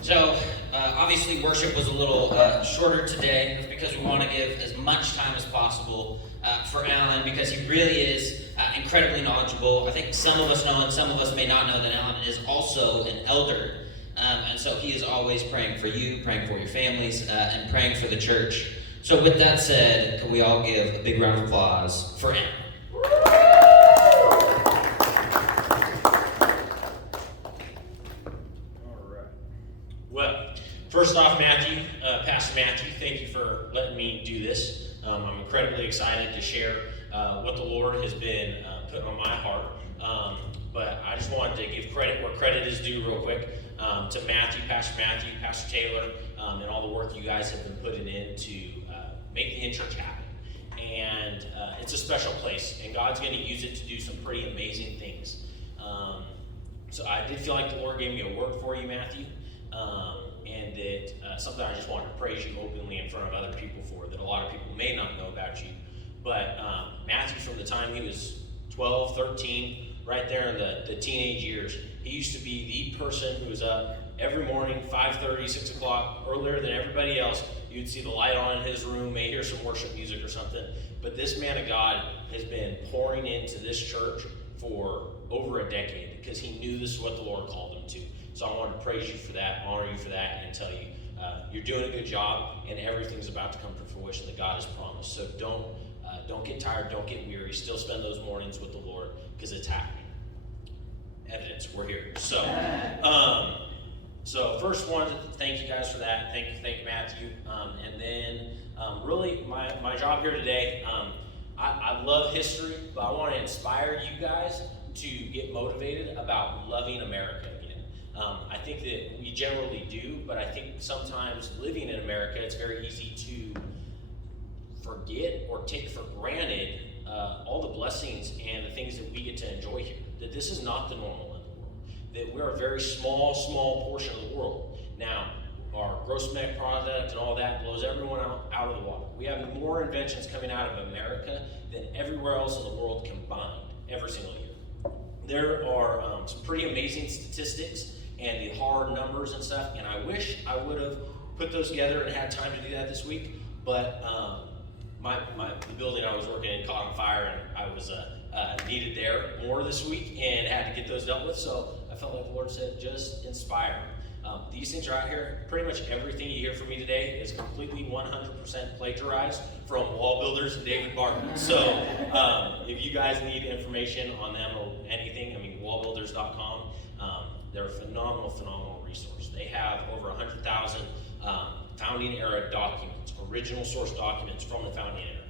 So, obviously worship was a little shorter today. That's because we want to give as much time as possible for Allen, because he really is incredibly knowledgeable. I think some of us know and some of us may not know that Allen is also an elder. And so he is always praying for you, praying for your families, and praying for the church. So with that said, can we all give a big round of applause for Allen? Well, first off, Pastor Matthew, thank you for letting me do this. I'm incredibly excited to share what the Lord has been putting on my heart. But I just wanted to give credit where credit is due real quick to Pastor Matthew, Pastor Taylor, and all the work you guys have been putting in to make the in-church happen. And it's a special place, and God's going to use it to do some pretty amazing things. So I did feel like the Lord gave me a word for you, Matthew. And that something I just wanted to praise you openly in front of other people for, that a lot of people may not know about you. But Matthew, from the time he was 12, 13, right there in the teenage years, he used to be the person who was up every morning, 5:30, 6 o'clock, earlier than everybody else. You'd see the light on in his room, may hear some worship music or something. But this man of God has been pouring into this church for over a decade, because he knew this is what the Lord called him to. So I want to praise you for that, honor you for that, and tell you you're doing a good job, and everything's about to come to fruition that God has promised. So don't get tired, don't get weary. Still spend those mornings with the Lord, because it's happening. Evidence, we're here. So first wanted to thank you guys for that. Thank you, Matthew. And then really my job here today, I love history, but I want to inspire you guys to get motivated about loving America again. I think that we generally do, but I think sometimes living in America, it's very easy to forget or take for granted all the blessings and the things that we get to enjoy here. That this is not the normal in the world. That we're a very small portion of the world. Now, our gross domestic product and all that blows everyone out of the water. We have more inventions coming out of America than everywhere else in the world combined every single year. There are some pretty amazing statistics and the hard numbers and stuff, and I wish I would have put those together and had time to do that this week, but the building I was working in caught on fire, and I was needed there more this week and had to get those dealt with, so I felt like the Lord said, just inspire. These things are out here. Pretty much everything you hear from me today is completely 100% plagiarized from Wall Builders and David Barton. So if you guys need information on them or anything, wallbuilders.com. They're a phenomenal resource. They have over 100,000 founding era documents, original source documents from the founding era.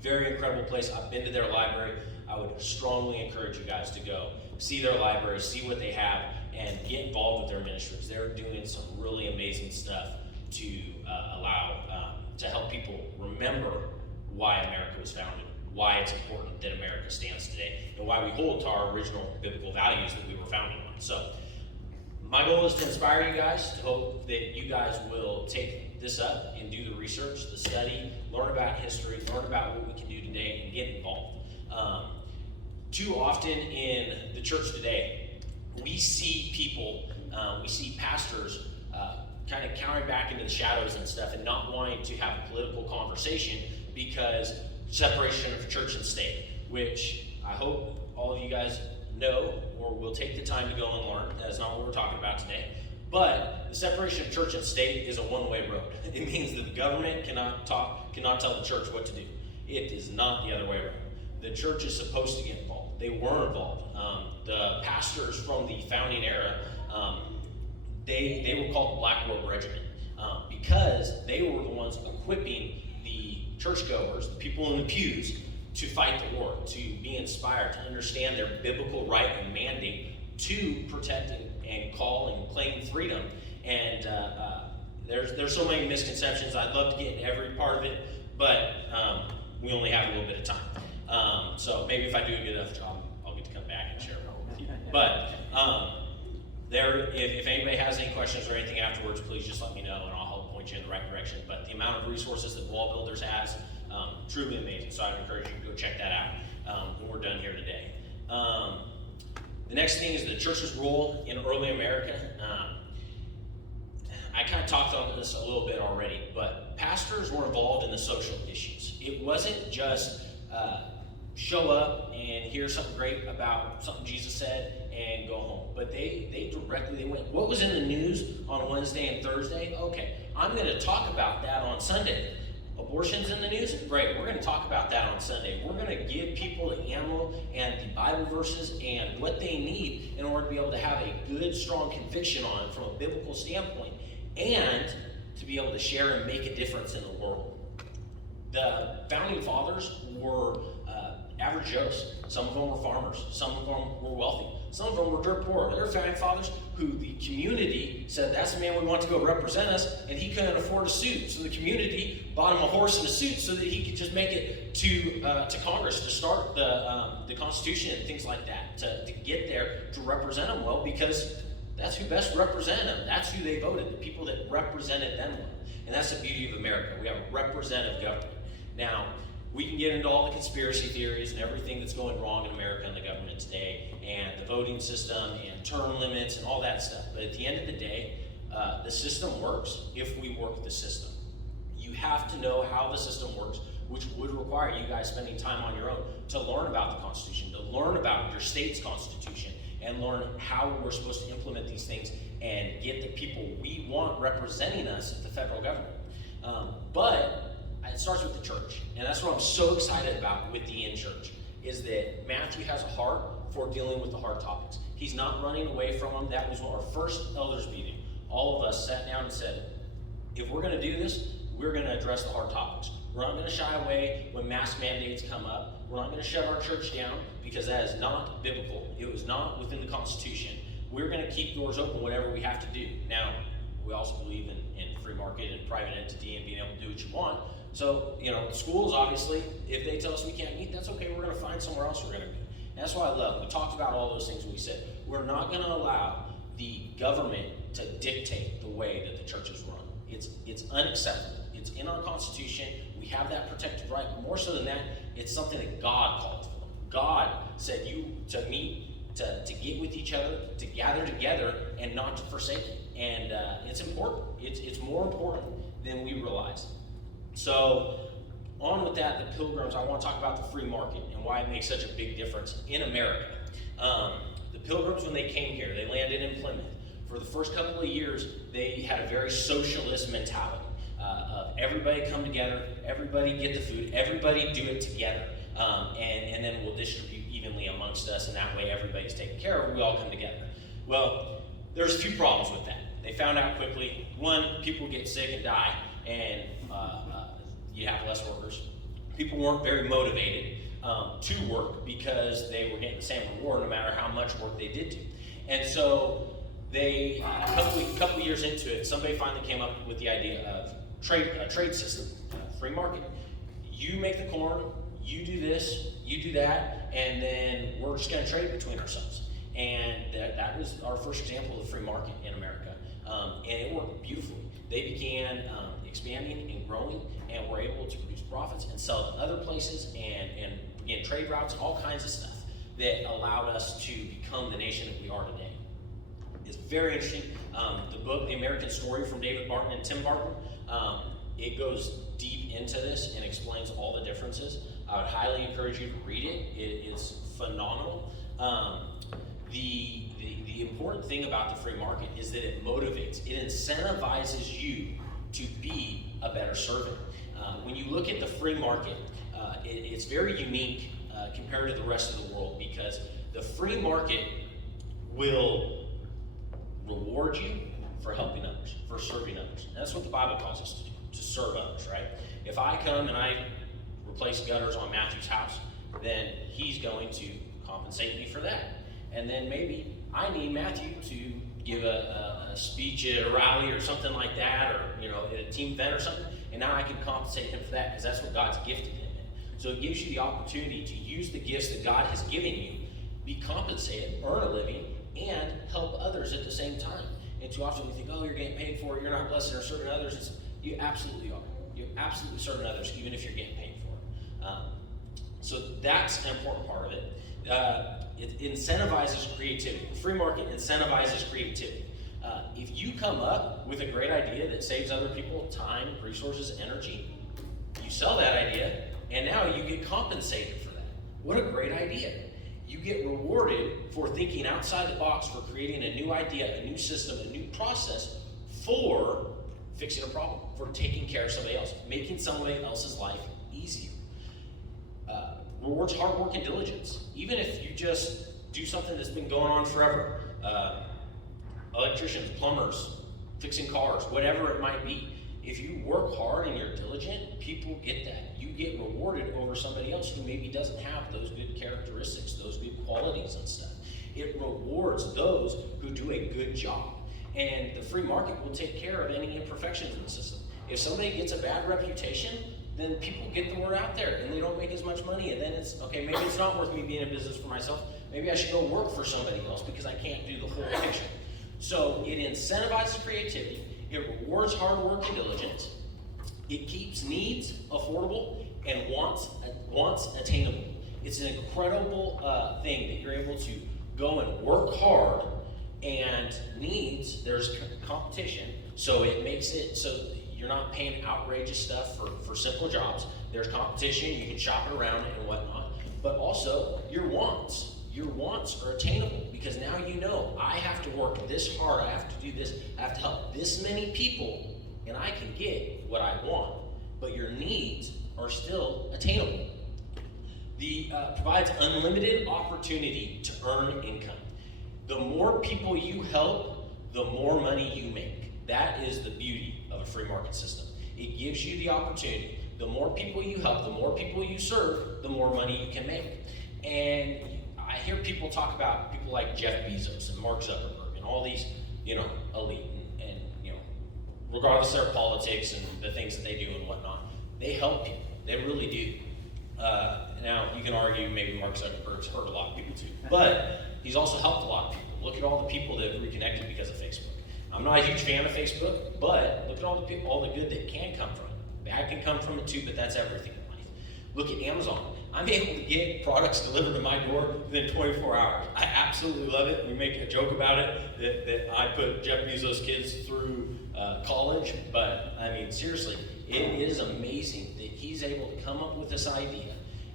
Very incredible place. I've been to their library. I would strongly encourage you guys to go see their library, see what they have, and get involved with their ministries. They're doing some really amazing stuff to to help people remember why America was founded, why it's important that America stands today, and why we hold to our original biblical values that we were founded on. So my goal is to inspire you guys, to hope that you guys will take this up and do the research, the study, learn about history, learn about what we can do today, and get involved. Too often in the church today, we see people, we see pastors kind of cowering back into the shadows and stuff and not wanting to have a political conversation because separation of church and state, which I hope all of you guys know or will take the time to go and learn. That is not what we're talking about today. But the separation of church and state is a one-way road. It means that the government cannot tell the church what to do. It is not the other way around. The church is supposed to get involved. They were involved. The pastors from the founding era, they were called the Black Robe Regiment because they were the ones equipping the churchgoers, the people in the pews, to fight the war, to be inspired, to understand their biblical right and mandate to protect and call and claim freedom. And there's so many misconceptions. I'd love to get into every part of it, but we only have a little bit of time. So maybe if I do a good enough job, I'll get to come back and share it all with you. But if anybody has any questions or anything afterwards, please just let me know and I'll help point you in the right direction. But the amount of resources that Wall Builders has, truly amazing. So I'd encourage you to go check that out when we're done here today. The next thing is the church's role in early America. I kind of talked on this a little bit already, but pastors were involved in the social issues. It wasn't just show up and hear something great about something Jesus said and go home. But they went, what was in the news on Wednesday and Thursday? Okay, I'm going to talk about that on Sunday. Abortion's in the news? Great, we're going to talk about that on Sunday. We're going to give people the ammo and the Bible verses and what they need in order to be able to have a good, strong conviction on it from a biblical standpoint and to be able to share and make a difference in the world. The founding fathers were average Joes. Some of them were farmers. Some of them were wealthy. Some of them were dirt poor. There were founding fathers who the community said, that's the man we want to go represent us, and he couldn't afford a suit. So the community bought him a horse and a suit so that he could just make it to Congress to start the Constitution and things like that, to get there to represent them well, because that's who best represented them. That's who they voted, the people that represented them well. And that's the beauty of America. We have a representative government. Now, we can get into all the conspiracy theories and everything that's going wrong in America and the government today, and the voting system and term limits and all that stuff. But at the end of the day, the system works if we work the system. You have to know how the system works, which would require you guys spending time on your own to learn about the Constitution, to learn about your state's Constitution, and learn how we're supposed to implement these things and get the people we want representing us at the federal government. But it starts with the church, and that's what I'm so excited about with the in-church, is that Matthew has a heart for dealing with the hard topics. He's not running away from them. That was our first elders meeting. All of us sat down and said, if we're going to do this, we're going to address the hard topics. We're not going to shy away when mask mandates come up. We're not going to shut our church down, because that is not biblical. It was not within the Constitution. We're going to keep doors open, whatever we have to do. Now, we also believe in free market and private entity and being able to do what you want. So, schools, obviously, if they tell us we can't meet, that's okay. We're going to find somewhere else we're going to meet. And that's what I love. We talked about all those things we said. We're not going to allow the government to dictate the way that the church is run. It's unacceptable. It's in our Constitution. We have that protected right. But more so than that, it's something that God called for. God said you to meet, to get with each other, to gather together, and not to forsake it. And it's important. It's more important than we realize. So, on with that, the Pilgrims, I want to talk about the free market and why it makes such a big difference in America. The Pilgrims, when they came here, they landed in Plymouth. For the first couple of years, they had a very socialist mentality of everybody come together, everybody get the food, everybody do it together, and then we'll distribute evenly amongst us, and that way everybody's taken care of, we all come together. Well, there's a few problems with that. They found out quickly, one, people get sick and die, and you have less workers. People weren't very motivated to work because they were getting the same reward no matter how much work they did do. And so they, a couple years into it, somebody finally came up with the idea of a trade system, free market. You make the corn, you do this, you do that, and then we're just going to trade between ourselves. And that was our first example of the free market in America. And it worked beautifully. They began expanding and growing, and were able to produce profits and sell to other places and begin trade routes, all kinds of stuff that allowed us to become the nation that we are today. It's very interesting. The book, The American Story from David Barton and Tim Barton, it goes deep into this and explains all the differences. I would highly encourage you to read it. It's phenomenal. The important thing about the free market is that it motivates, it incentivizes you to be a better servant. When you look at the free market, it's very unique compared to the rest of the world, because the free market will reward you for helping others, for serving others. And that's what the Bible calls us to do, to serve others, right? If I come and I replace gutters on Matthew's house, then he's going to compensate me for that. And then maybe I need Matthew to give a speech at a rally or something like that, or at a team event or something, and now I can compensate him for that, because that's what God's gifted him in. So it gives you the opportunity to use the gifts that God has given you, be compensated, earn a living, and help others at the same time. And too often we think, oh, you're getting paid for it, you're not blessing or serving others. You absolutely are. You're absolutely serving others, even if you're getting paid for it. So that's an important part of it. It incentivizes creativity. The free market incentivizes creativity. If You come up with a great idea that saves other people time, resources, energy. You sell that idea, and now you get compensated for that. What a great idea. You get rewarded for thinking outside the box, for creating a new idea, a new system, a new process for fixing a problem, for taking care of somebody else, making somebody else's life easier. Rewards hard work and diligence. Even if you just do something that's been going on forever. Electricians, plumbers, fixing cars, whatever it might be. If you work hard and you're diligent, people get that. You get rewarded over somebody else who maybe doesn't have those good characteristics, those good qualities and stuff. It rewards those who do a good job. And the free market will take care of any imperfections in the system. If somebody gets a bad reputation, then people get the word out there and they don't make as much money, and then it's, okay, maybe it's not worth me being in business for myself. Maybe I should go work for somebody else because I can't do the whole picture. So it incentivizes creativity, it rewards hard work and diligence, it keeps needs affordable and wants attainable. It's an incredible thing that you're able to go and work hard, and needs, there's competition, so it makes it so you're not paying outrageous stuff for simple jobs. There's competition, you can shop it around and whatnot, but also your wants. Your wants are attainable because now you know, I have to work this hard, I have to do this, I have to help this many people, and I can get what I want, but your needs are still attainable. Provides unlimited opportunity to earn income. The more people you help, the more money you make. That is the beauty of a free market system. It gives you the opportunity. The more people you help, the more people you serve, the more money you can make. And I hear people talk about people like Jeff Bezos and Mark Zuckerberg and all these, elite and regardless of their politics and the things that they do and whatnot, they help people. They really do. Now, you can argue maybe Mark Zuckerberg's hurt a lot of people too, but he's also helped a lot of people. Look at all the people that have reconnected because of Facebook. I'm not a huge fan of Facebook, but look at all the people, all the good that can come from it. Bad can come from it too, but that's everything in life. Look at Amazon. I'm able to get products delivered to my door within 24 hours. I absolutely love it. We make a joke about it that I put Jeff Bezos' kids through college, but I mean, seriously, it is amazing that he's able to come up with this idea,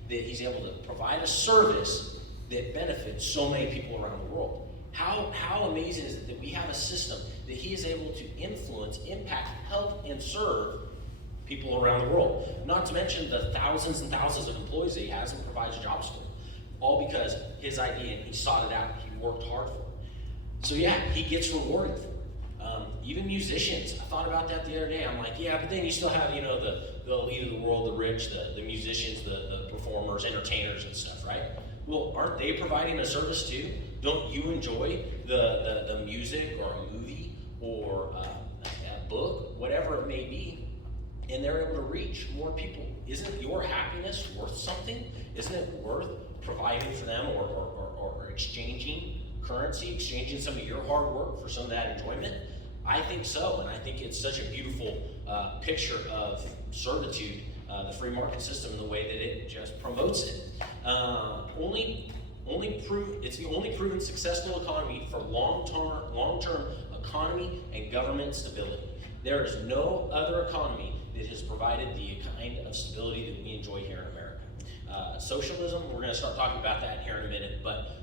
that he's able to provide a service that benefits so many people around the world. How amazing is it that we have a system that he is able to influence, impact, help, and serve people around the world? Not to mention the thousands and thousands of employees that he has and provides jobs for. All because his idea, and he sought it out, he worked hard for it. So yeah, he gets rewarded for it. Even musicians, I thought about that the other day. I'm like, yeah, but then you still have, the elite of the world, the rich, the musicians, the performers, entertainers and stuff, right? Well, aren't they providing a service too? Don't you enjoy the music or a movie or a book, whatever it may be, and they're able to reach more people? Isn't your happiness worth something? Isn't it worth providing for them or exchanging currency, exchanging some of your hard work for some of that enjoyment? I think so, and I think it's such a beautiful picture of servitude, the free market system, and the way that it just promotes it. It's the only proven successful economy for long-term economy and government stability. There is no other economy that has provided the kind of stability that we enjoy here in America. Socialism, we're going to start talking about that here in a minute, but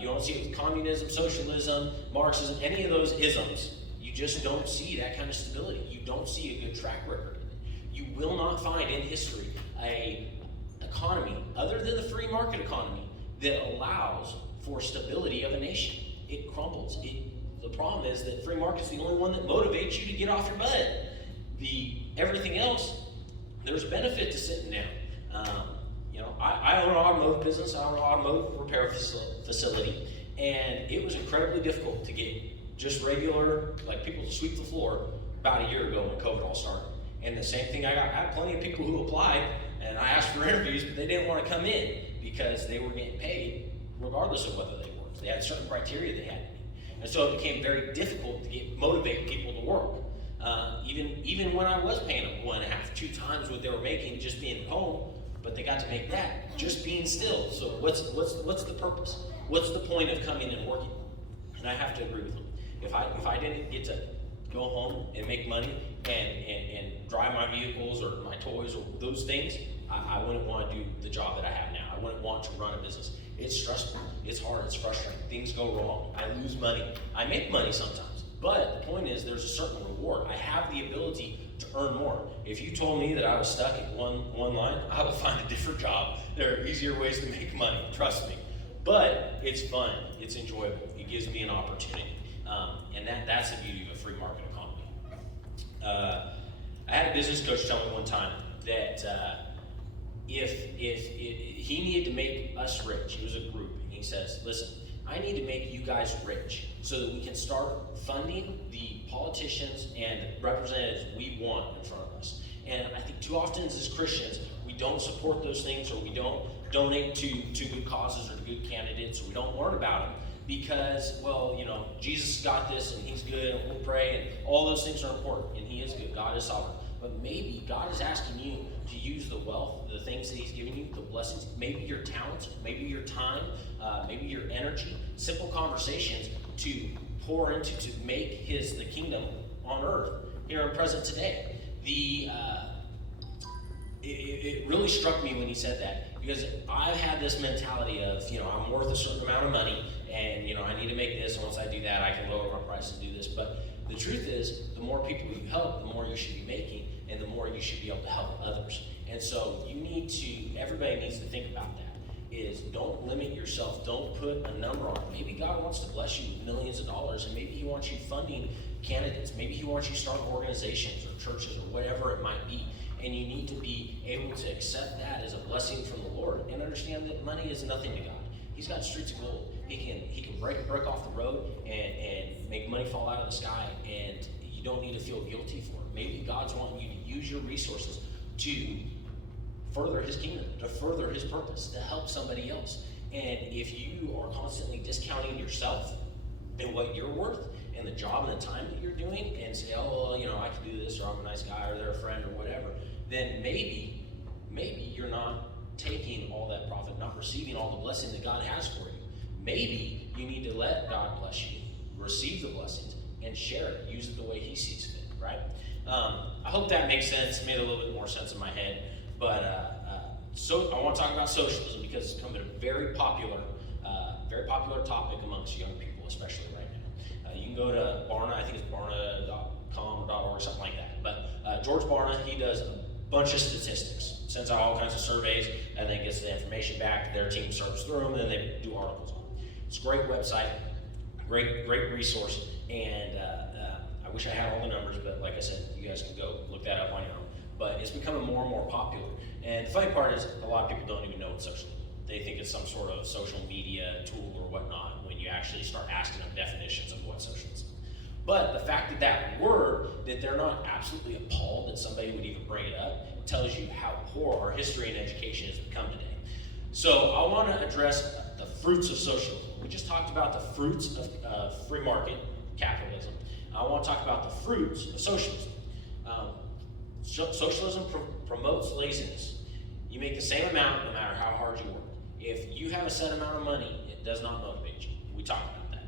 you don't see it with communism, socialism, Marxism, any of those isms. You just don't see that kind of stability. You don't see a good track record in it. You will not find in history a economy other than the free market economy that allows for stability of a nation. It crumbles. The problem is that free market's the only one that motivates you to get off your butt. Everything else, there's benefit to sitting down. I own an automotive business. I own an automotive repair facility, and it was incredibly difficult to get just regular, like people to sweep the floor about a year ago when COVID all started. And the same thing, I had plenty of people who applied, and I asked for interviews, but they didn't want to come in because they were getting paid regardless of whether they worked. They had certain criteria they had to meet. And so it became very difficult to motivate people to work. Even when I was paying them 1.5, 2 times what they were making just being at home, but they got to make that just being still. So what's the purpose? What's the point of coming and working? And I have to agree with them. If I didn't get to go home and make money and drive my vehicles or my toys or those things, I wouldn't want to do the job that I have now. I wouldn't want to run a business. It's stressful, it's hard, it's frustrating, things go wrong, I lose money. I make money sometimes, but the point is there's a certain reward. I have the ability to earn more. If you told me that I was stuck at one line, I will find a different job. There are easier ways to make money, trust me. But it's fun, it's enjoyable, it gives me an opportunity. And that's the beauty of a free market economy. I had a business coach tell me one time that if he needed to make us rich, it was a group, and he says, listen, I need to make you guys rich so that we can start funding the politicians and representatives we want in front of us. And I think too often as Christians, we don't support those things, or we don't donate to good causes or to good candidates, or we don't learn about them because, well, Jesus got this and he's good and we'll pray and all those things are important and he is good. God is sovereign. But maybe God is asking you to use the wealth, the things that he's giving you, the blessings, maybe your talents, maybe your time, maybe your energy, simple conversations to pour into, to make the kingdom on earth here and present today. It really struck me when he said that, because I've had this mentality of, I'm worth a certain amount of money and, I need to make this, and once I do that, I can lower my price and do this. But the truth is, the more people you help, the more you should be making, and the more you should be able to help others. And so everybody needs to think about that, is don't limit yourself, don't put a number on it. Maybe God wants to bless you with millions of dollars, and maybe he wants you funding candidates, maybe he wants you starting organizations or churches or whatever it might be. And you need to be able to accept that as a blessing from the Lord and understand that money is nothing to God. He's got streets of gold. He can break a brick off the road and make money fall out of the sky, and you don't need to feel guilty for it. Maybe God's wanting you to use your resources to further his kingdom, to further his purpose, to help somebody else. And if you are constantly discounting yourself and what you're worth and the job and the time that you're doing and say, oh, well, I can do this, or I'm a nice guy, or they're a friend, or whatever, then maybe you're not taking all that profit, not receiving all the blessing that God has for you. Maybe you need to let God bless you, receive the blessings, and share it, use it the way he sees fit, right? I hope that makes sense, made a little bit more sense in my head, but so I want to talk about socialism because it's become a very popular topic amongst young people, especially right now. You can go to Barna, I think it's barna.com or .org, something like that. But George Barna, he does a bunch of statistics, sends out all kinds of surveys, and then gets the information back. Their team sorts through them, and then they do articles on it. It's a great website, great resource, and I wish I had all the numbers, but like I said, you guys can go look that up on your own. But it's becoming more and more popular. And the funny part is, a lot of people don't even know it's socialism. They think it's some sort of social media tool or whatnot when you actually start asking them definitions of what socialism is. But the fact that word, that they're not absolutely appalled that somebody would even bring it up, tells you how poor our history and education has become today. So I want to address the fruits of socialism. We just talked about the fruits of free market capitalism. I want to talk about the fruits of socialism. Socialism promotes laziness. You make the same amount no matter how hard you work. If you have a set amount of money, it does not motivate you. We talked about that.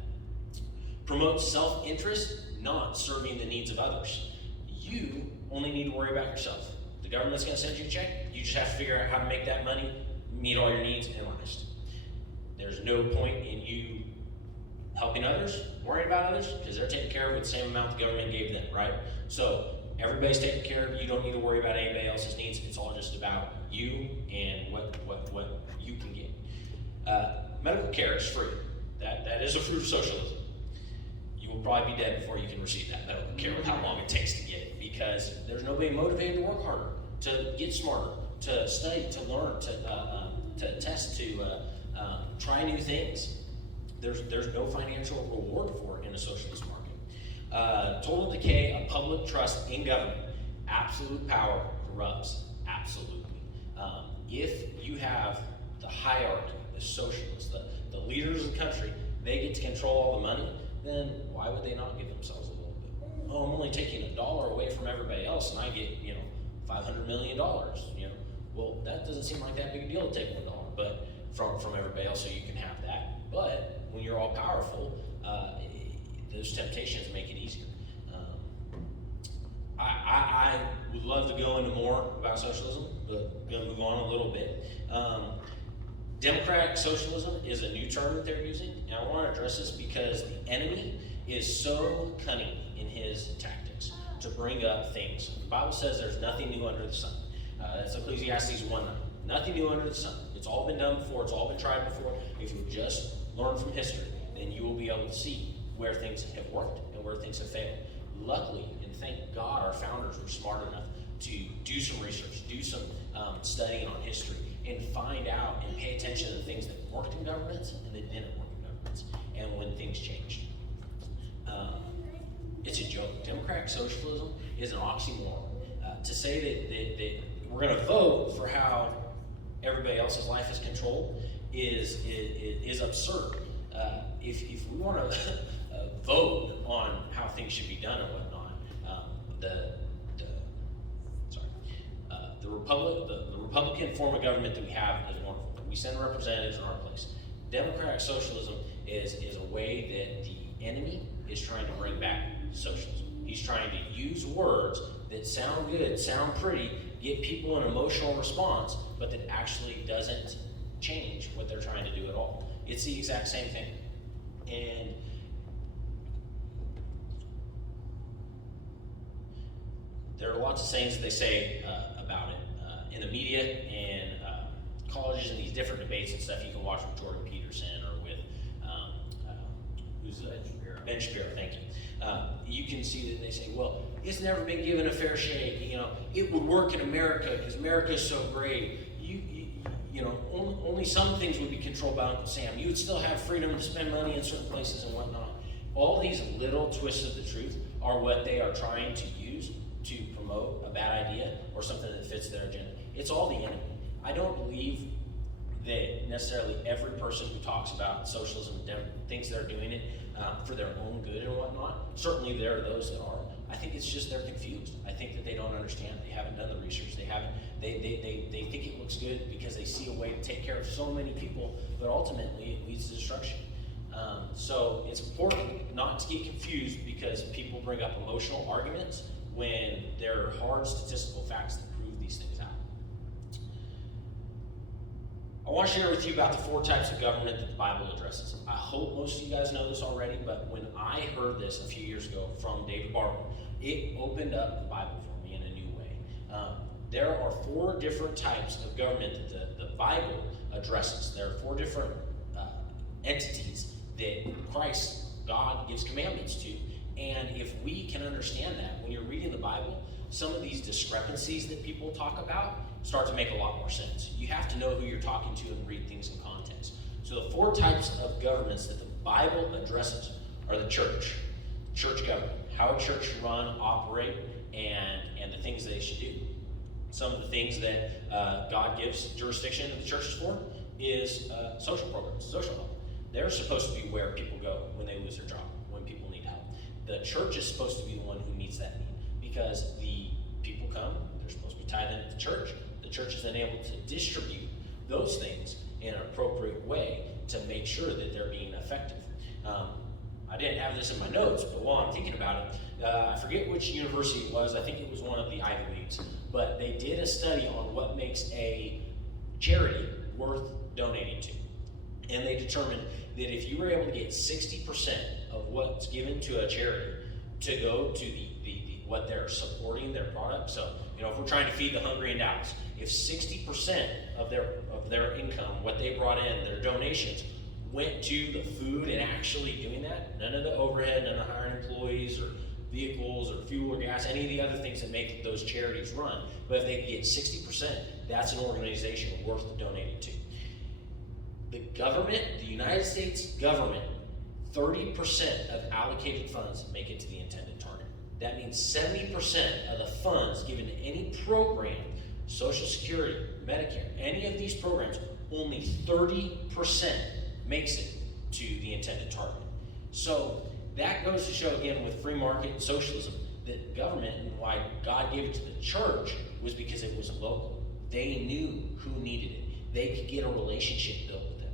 Promotes self-interest, not serving the needs of others. You only need to worry about yourself. The government's going to send you a check. You just have to figure out how to make that money, meet all your needs, and last. There's no point in you helping others, worrying about others, because they're taking care of it with the same amount the government gave them, right? So everybody's taken care of. You don't need to worry about anybody else's needs. It's all just about you and what you can get. Medical care is free. That is a fruit of socialism. You will probably be dead before you can receive that medical care with how long it takes to get it, because there's nobody motivated to work harder, to get smarter, to study, to learn, to test, to try new things. There's no financial reward for it in a socialist market. Total decay of public trust in government. Absolute power corrupts. Absolutely. If you have the hierarchy, the socialists, the leaders of the country, they get to control all the money, then why would they not give themselves a little bit? Oh, I'm only taking $1 away from everybody else, and I get $500 million. Well, that doesn't seem like that big a deal to take $1, but from everybody else, so you can have that. But when you're all powerful, those temptations make it easier. about socialism, but I'm going to move on a little bit. Democratic socialism is a new term that they're using, and I want to address this because the enemy is so cunning in his tactics to bring up things. The Bible says there's nothing new under the sun. That's Ecclesiastes 1:9. Nothing new under the sun. It's all been done before. It's all been tried before. If you just learn from history, then you will be able to see where things have worked and where things have failed. Luckily, and thank God, our founders were smart enough to do some research, do some studying on history, and find out and pay attention to the things that worked in governments and that didn't work in governments, and when things changed. It's a joke. Democratic socialism is an oxymoron. To say that we're going to vote for how everybody else's life is controlled is absurd. If we want to vote on how things should be done and whatnot, the Republican form of government that we have is wonderful. We send representatives in our place. Democratic socialism is a way that the enemy is trying to bring back socialism. He's trying to use words that sound good, sound pretty, get people an emotional response, but that actually doesn't change what they're trying to do at all. It's the exact same thing. And there are lots of sayings that they say about it in the media and colleges and these different debates and stuff. You can watch with Jordan Peterson or with Ben Shapiro. Thank you. You can see that they say, well, it's never been given a fair shake. You know, it would work in America because America is so great. Only some things would be controlled by Uncle Sam. You would still have freedom to spend money in certain places and whatnot. All these little twists of the truth are what they are trying to use to promote a bad idea or something that fits their agenda. It's all the enemy. I don't believe that necessarily every person who talks about socialism thinks they're doing it for their own good and whatnot. Certainly there are those that are. I think it's just they're confused. I think that they don't understand. They haven't done the research. They think it looks good because they see a way to take care of so many people, but ultimately it leads to destruction. So it's important not to get confused because people bring up emotional arguments when there are hard statistical facts that prove these things out. I want to share with you about the 4 types of government that the Bible addresses. I hope most of you guys know this already, but when I heard this a few years ago from David Baughman, it opened up the Bible for me in a new way. There are 4 different types of government that the Bible addresses. There are 4 different entities that Christ, God, gives commandments to. And if we can understand that, when you're reading the Bible, some of these discrepancies that people talk about start to make a lot more sense. You have to know who you're talking to and read things in context. So the 4 types of governments that the Bible addresses are the church government, how a church should run, operate, and the things they should do. Some of the things that God gives jurisdiction to the churches for is social programs, social help. They're supposed to be where people go when they lose their job, when people need help. The church is supposed to be the one who meets that need because the people come, they're supposed to be tied into the church. The church is then able to distribute those things in an appropriate way to make sure that they're being effective. I didn't have this in my notes, but while I'm thinking about it, I forget which university it was. I think it was one of the Ivy Leagues. But they did a study on what makes a charity worth donating to. And they determined that if you were able to get 60% of what's given to a charity to go to the what they're supporting, their product. So, if we're trying to feed the hungry in Dallas, if 60% of their income, what they brought in, their donations, went to the food and actually doing that, none of the overhead, none of hiring employees or vehicles or fuel or gas, any of the other things that make those charities run. But if they get 60%, that's an organization worth donating to. The government, the United States government, 30% of allocated funds make it to the intended target. That means 70% of the funds given to any program, Social Security, Medicare, any of these programs, only 30% makes it to the intended target. So that goes to show, again, with free market socialism, that government and why God gave it to the church was because it was local. They knew who needed it. They could get a relationship built with them.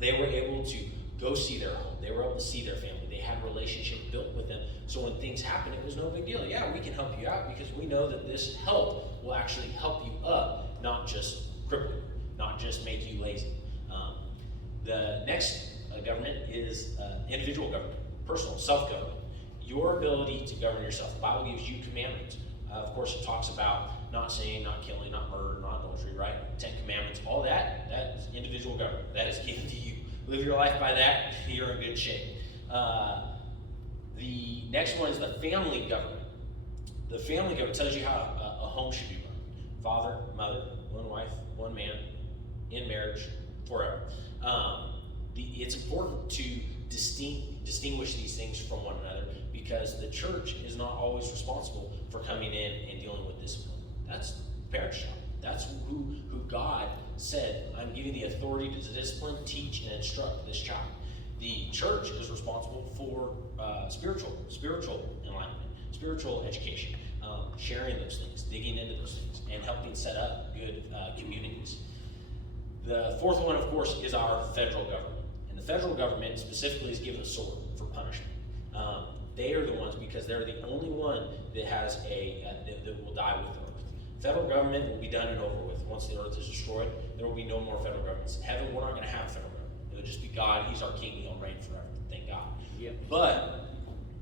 They were able to go see their home. They were able to see their family. They had a relationship built with them. So when things happen, it was no big deal. Yeah, we can help you out because we know that this help will actually help you up, not just cripple you, not just make you lazy. The next government is individual government, personal, self-government. Your ability to govern yourself. The Bible gives you commandments. Of course, it talks about not saying, not killing, not murder, not adultery, right? 10 commandments, all that is individual government. That is given to you. Live your life by that, you're in good shape. The next one is the family government. The family government tells you how a home should be run. Father, mother, one wife, one man, in marriage, forever. It's important to distinguish these things from one another because the church is not always responsible for coming in and dealing with discipline. That's the parent's job. That's who God said, I'm giving the authority to discipline, teach, and instruct this child. The church is responsible for spiritual enlightenment, spiritual education, sharing those things, digging into those things, and helping set up good communities. The fourth one, of course, is our federal government. And the federal government specifically is given a sword for punishment. They are the ones because they're the only one that has that will die with the earth. Federal government will be done and over with. Once the earth is destroyed, there will be no more federal governments. In heaven, we're not going to have federal government. It'll just be God. He's our king. He'll reign forever. Thank God. Yeah. But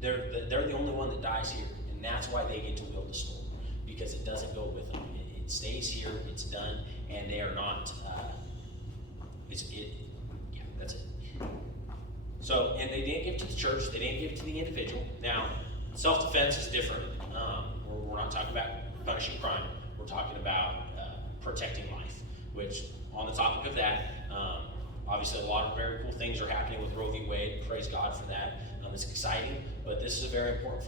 they're the only one that dies here, and that's why they get to wield the sword because it doesn't go with them. It stays here. It's done, and they are not. Yeah, that's it. So, and they didn't give it to the church. They didn't give it to the individual. Now, self-defense is different. We're not talking about punishing crime. We're talking about protecting life, which on the topic of that, obviously a lot of very cool things are happening with Roe v. Wade. Praise God for that. It's exciting, but this is a very important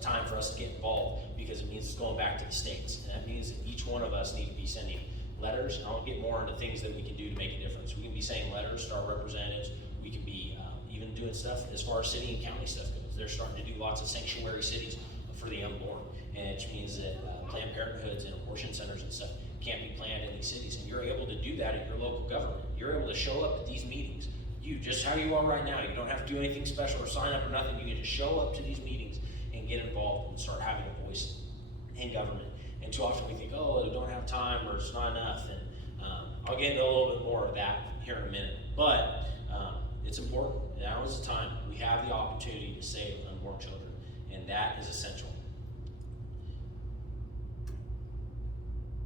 time for us to get involved because it means it's going back to the states. And that means that each one of us need to be sending letters. And I'll get more into things that we can do to make a difference. We can be sending letters to our representatives. We can be even doing stuff as far as city and county stuff goes. They're starting to do lots of sanctuary cities for the unborn, and it means that Planned Parenthoods and abortion centers and stuff can't be planned in these cities. And you're able to do that at your local government. You're able to show up at these meetings. You, just how you are right now. You don't have to do anything special or sign up or nothing. You can just show up to these meetings and get involved and start having a voice in government. And too often we think, oh, I don't have time or it's not enough. And I'll get into a little bit more of that here in a minute. But it's important. Now is the time. We have the opportunity to save unborn children, and that is essential.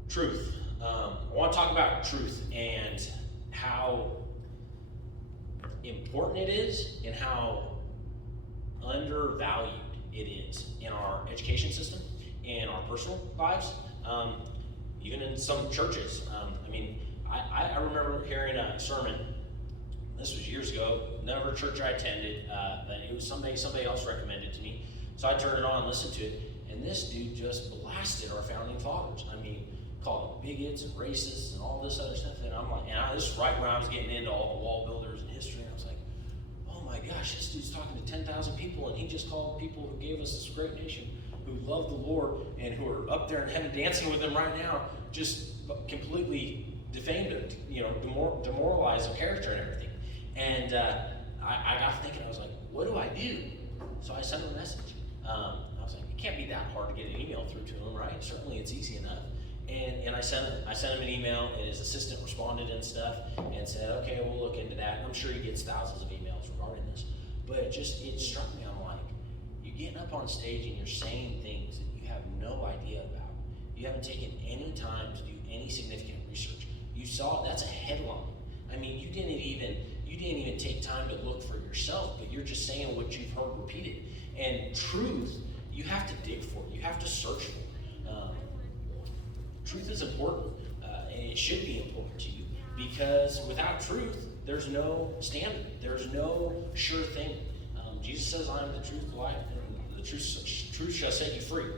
Truth. I want to talk about truth and how important it is and how undervalued it is in our education system, in our personal lives, even in some churches. I remember hearing a sermon. This was years ago, never a church I attended, but it was somebody else recommended to me. So I turned it on and listened to it, and this dude just blasted our founding fathers. Called them bigots and racists and all this other stuff. And I'm like, this is right when I was getting into all the wall builders and history, and I was like, oh my gosh, this dude's talking to 10,000 people, and he just called people who gave us this great nation, who love the Lord, and who are up there in heaven dancing with him right now, just completely defamed him, demoralized their character and everything. And I got thinking, I was like, what do I do? So I sent him a message. I was like, it can't be that hard to get an email through to him, right? Certainly it's easy enough. And I sent him an email, and his assistant responded and stuff, and said, okay, we'll look into that. And I'm sure he gets thousands of emails regarding this. But it struck me, I'm like, you're getting up on stage and you're saying things that you have no idea about. You haven't taken any time to do any significant research. You saw, that's a headline. You didn't even take time to look for yourself, but you're just saying what you've heard repeated. And truth, you have to dig for it. You have to search for it. Truth is important, and it should be important to you, because without truth, there's no standard. There's no sure thing. Jesus says, I am the truth, the life, and the truth shall set you free.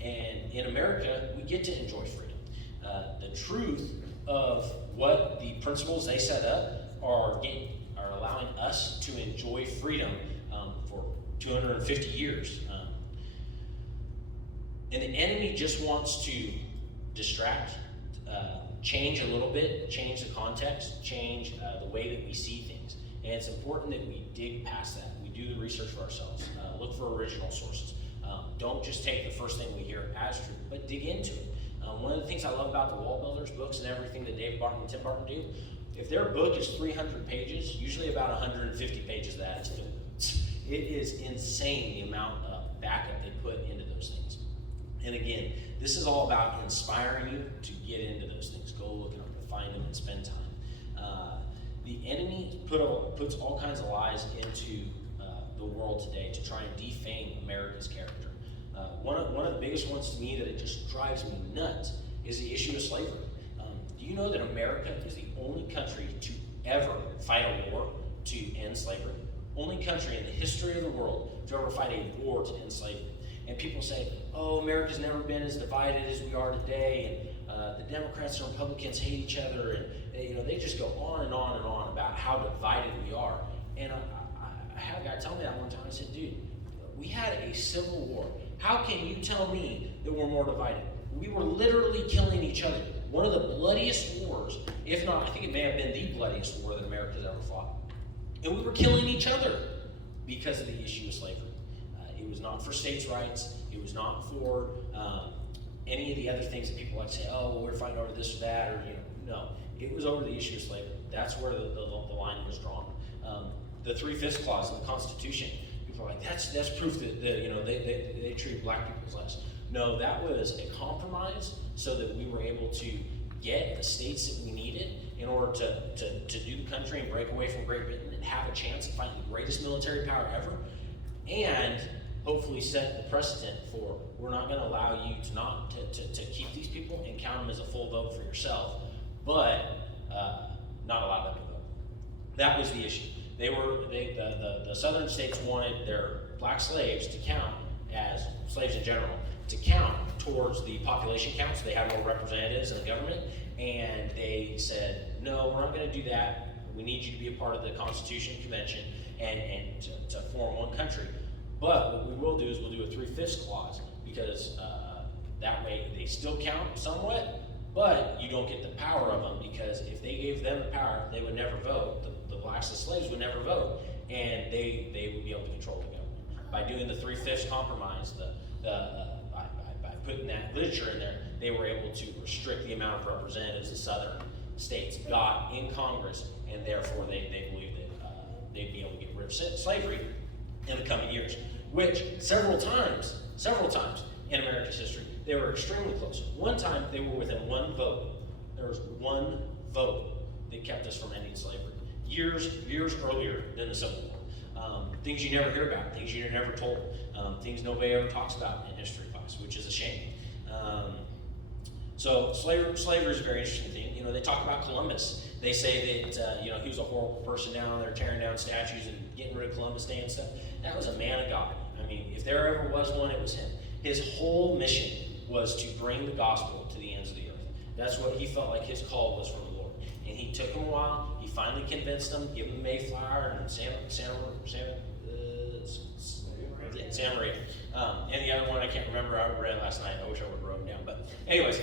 And in America, we get to enjoy freedom. The truth of what the principles they set up are allowing us to enjoy freedom for 250 years. And the enemy just wants to distract, change a little bit, change the context, change the way that we see things. And it's important that we dig past that. We do the research for ourselves. Look for original sources. Don't just take the first thing we hear as true, but dig into it. One of the things I love about the Wall Builders books and everything that Dave Barton and Tim Barton do, if their book is 300 pages, usually about 150 pages of that is footnotes. It is insane the amount of backup they put into those things. And again, this is all about inspiring you to get into those things. Go look at them, find them, and spend time. The enemy puts all kinds of lies into the world today to try and defame America's character. One of the biggest ones to me that it just drives me nuts is the issue of slavery. Do you know that America is the only country to ever fight a war to end slavery? Only country in the history of the world to ever fight a war to end slavery. And people say, oh, America's never been as divided as we are today, and the Democrats and Republicans hate each other, and they just go on and on and on about how divided we are. And I had a guy tell me that one time. I said, dude, we had a civil war. How can you tell me that we're more divided? We were literally killing each other. One of the bloodiest wars, if not, I think it may have been the bloodiest war that America's ever fought. And we were killing each other because of the issue of slavery. It was not for states' rights. It was not for any of the other things that people like to say, oh, well, we're fighting over this or that, or, no. It was over the issue of slavery. That's where the line was drawn. The 3/5 clause in the Constitution, people are like, that's proof that they treated black people as less. No, that was a compromise so that we were able to get the states that we needed in order to do the country and break away from Great Britain and have a chance of fighting the greatest military power ever, and hopefully set the precedent for we're not going to allow you to keep these people and count them as a full vote for yourself, but not allow them to vote. That was the issue. The southern states wanted their black slaves to count as slaves in general, to count towards the population count, so they had more representatives in the government, and they said, no, we're not going to do that. We need you to be a part of the Constitution Convention and to form one country. But what we will do is we'll do a 3/5 clause, because that way they still count somewhat, but you don't get the power of them, because if they gave them the power, they would never vote. The blacks, the slaves, would never vote, and they would be able to control the government. By doing the 3/5 compromise, by putting that literature in there, they were able to restrict the amount of representatives the southern states got in Congress, and therefore they believed that they'd be able to get rid of slavery in the coming years, which several times in America's history, they were extremely close. One time, they were within one vote. There was one vote that kept us from ending slavery. Years earlier than the Civil War. Things you never hear about, things you're never told, things nobody ever talks about in history class, which is a shame. So slavery is a very interesting thing. They talk about Columbus. They say that he was a horrible person down there tearing down statues and getting rid of Columbus Day and stuff. That was a man of God. I mean, if there ever was one, it was him. His whole mission was to bring the gospel to the ends of the earth. That's what he felt like his call was from the Lord. And he took him a while. He finally convinced them, give them Mayflower and Santa Maria. And the other one I can't remember. I read last night. I wish I would have wrote them down. But anyways,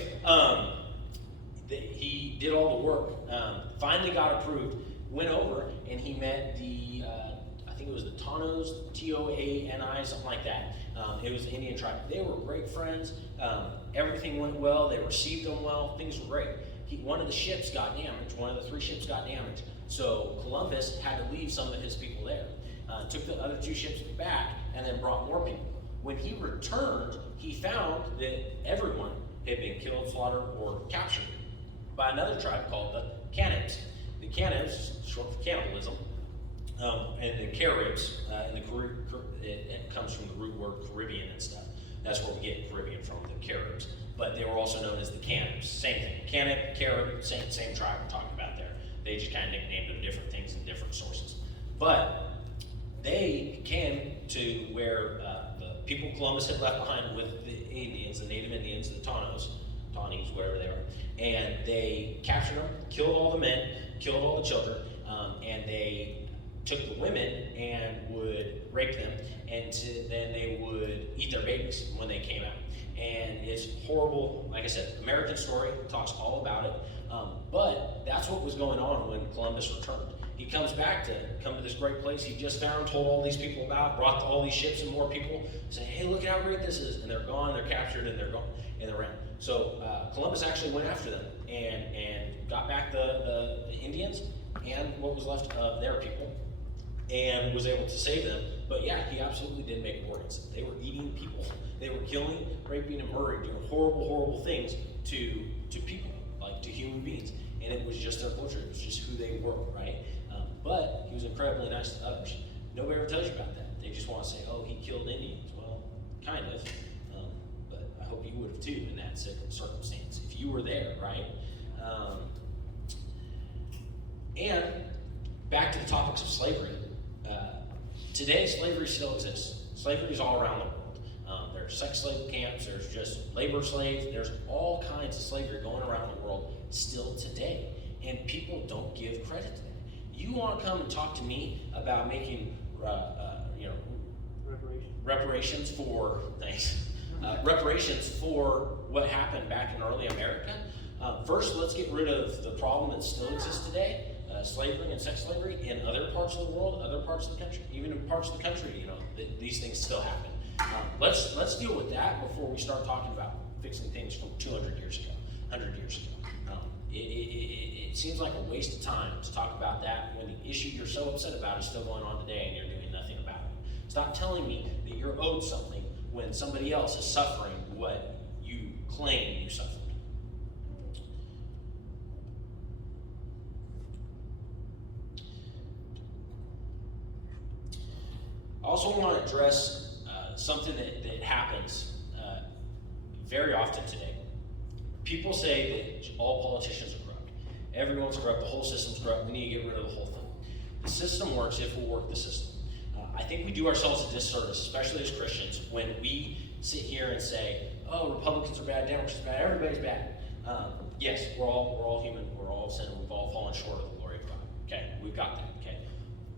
he did all the work. Finally got approved. Went over and he met I think it was the Tanos, Toani, something like that. It was the Indian tribe. They were great friends. Everything went well. They received them well. Things were great. One of the ships got damaged. One of the 3 ships got damaged. So Columbus had to leave some of his people there. Took the other 2 ships back and then brought more people. When he returned, he found that everyone had been killed, slaughtered, or captured by another tribe called the Cannibs. The Cannibs, short for cannibalism, and the Caribs, it comes from the root word Caribbean and stuff. That's where we get Caribbean from, the Caribs. But they were also known as the Cannibs. Same thing. Canib, Carib, same tribe we're talking about there. They just kind of nicknamed them different things in different sources. But they came to where the people Columbus had left behind with the Indians, the Native Indians, the Tawnis, whatever they are, and they captured them, killed all the men, killed all the children, and they took the women and would rape them, and then they would eat their babies when they came out. And it's horrible. Like I said, American story talks all about it, but that's what was going on when Columbus returned. he comes back to come to this great place he just found, told all these people about, brought all these ships and more people, saying, hey, look at how great this is. And they're gone, they're captured, and they're gone, and they're around. So Columbus actually went after them and got back the Indians and what was left of their people and was able to save them. But yeah, he absolutely did make organs. They were eating people. They were killing, raping, and murdering, doing horrible, horrible things to people, like to human beings. And it was just their culture. It was just who they were, right? But he was incredibly nice to others. Nobody ever tells you about that. They just want to say, oh, he killed Indians. Well, kind of. But I hope you would have too in that circumstance, if you were there, right? And back to the topics of slavery. Today, slavery still exists. Slavery is all around the world. There's sex slave camps, there's just labor slaves, there's all kinds of slavery going around the world still today. And people don't give credit to that. You want to come and talk to me about making, reparations for reparations for what happened back in early America? First, let's get rid of the problem that still exists today. Slavery and sex slavery in other parts of the world, other parts of the country, even in parts of the country, these things still happen. Let's deal with that before we start talking about fixing things from 200 years ago, 100 years ago. It seems like a waste of time to talk about that when the issue you're so upset about is still going on today and you're doing nothing about it. Stop telling me that you're owed something when somebody else is suffering what you claim you suffered. I also want to address something that happens very often today. People say that all politicians are corrupt. Everyone's corrupt, the whole system's corrupt, we need to get rid of the whole thing. The system works if we work the system. I think we do ourselves a disservice, especially as Christians, when we sit here and say, oh, Republicans are bad, Democrats are bad, everybody's bad. Yes, we're all human, we're all sin, we've all fallen short of the glory of God. Okay, we've got that, okay?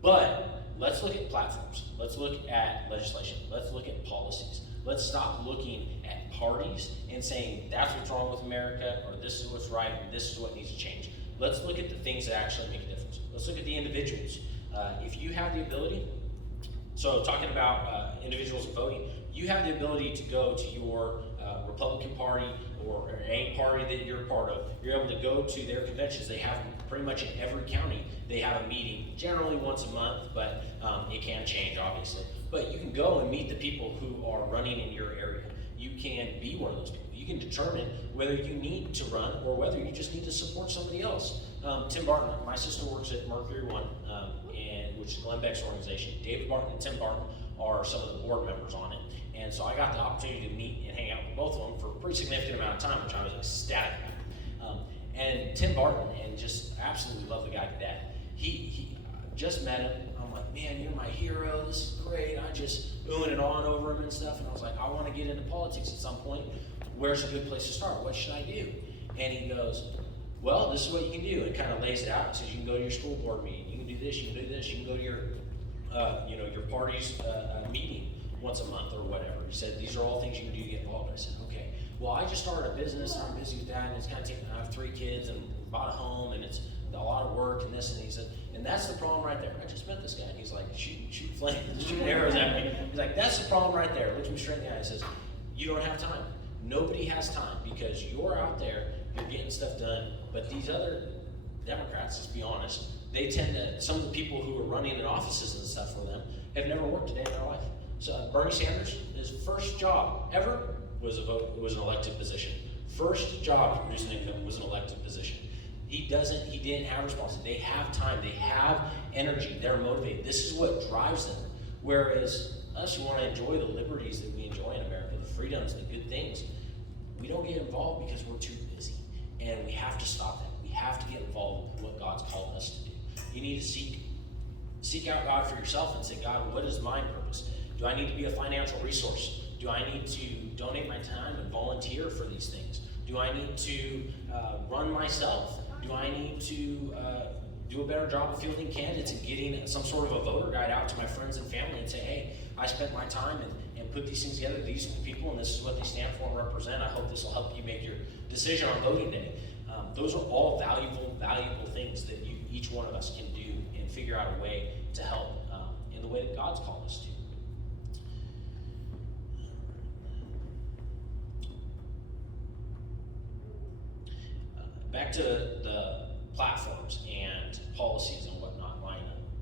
But let's look at platforms. Let's look at legislation. Let's look at policies. Let's stop looking at parties and saying that's what's wrong with America, or this is what's right, and this is what needs to change. Let's look at the things that actually make a difference. Let's look at the individuals. If you have the ability, so talking about individuals and voting, you have the ability to go to your Republican Party or any party that you're a part of. You're able to go to their conventions. They have them pretty much in every county. They have a meeting, generally once a month, but it can change, obviously. But you can go and meet the people who are running in your area. You can be one of those people. You can determine whether you need to run or whether you just need to support somebody else. Tim Barton, my sister works at Mercury One, which is Glenn Beck's organization. David Barton and Tim Barton are some of the board members on it. And so I got the opportunity to meet and hang out with both of them for a pretty significant amount of time, which I was ecstatic about. And Tim Barton, and just absolutely love the guy to death. He just met him. I'm like, man, you're my hero. This is great. I just oohing and on over him and stuff. And I was like, I want to get into politics at some point. Where's a good place to start? What should I do? And he goes, well, this is what you can do. And kind of lays it out and says, you can go to your school board meeting. You can do this. You can do this. You can go to your party's meeting once a month or whatever. He said, these are all things you can do to get involved. I said, okay. Well, I just started a business and I'm busy with that, and it's kind of taking, I have 3 kids and bought a home, and it's a lot of work and this, and he said, and that's the problem right there. I just met this guy, and he's like, shoot flames, shooting arrows at me. He's like, that's the problem right there. Looks me straight in the eye and says, you don't have time. Nobody has time because you're out there, you're getting stuff done, but these other Democrats, let's be honest, they tend to, some of the people who are running in offices and stuff for them have never worked a day in their life. So Bernie Sanders, his first job ever was an elected position. First job to produce an income was an elected position. He didn't have responsibility. They have time, they have energy, they're motivated. This is what drives them. Whereas us who want to enjoy the liberties that we enjoy in America, the freedoms, the good things, we don't get involved because we're too busy. And we have to stop that. We have to get involved with what God's called us to do. You need to seek out God for yourself and say, God, what is my purpose? Do I need to be a financial resource? Do I need to donate my time and volunteer for these things? Do I need to run myself? Do I need to do a better job of fielding candidates and getting some sort of a voter guide out to my friends and family and say, hey, I spent my time and put these things together, these people, and this is what they stand for and represent. I hope this will help you make your decision on voting day. Those are all valuable things that each one of us can do in figure out a way to help in the way that God's called us to. Back to the platforms and policies and whatnot,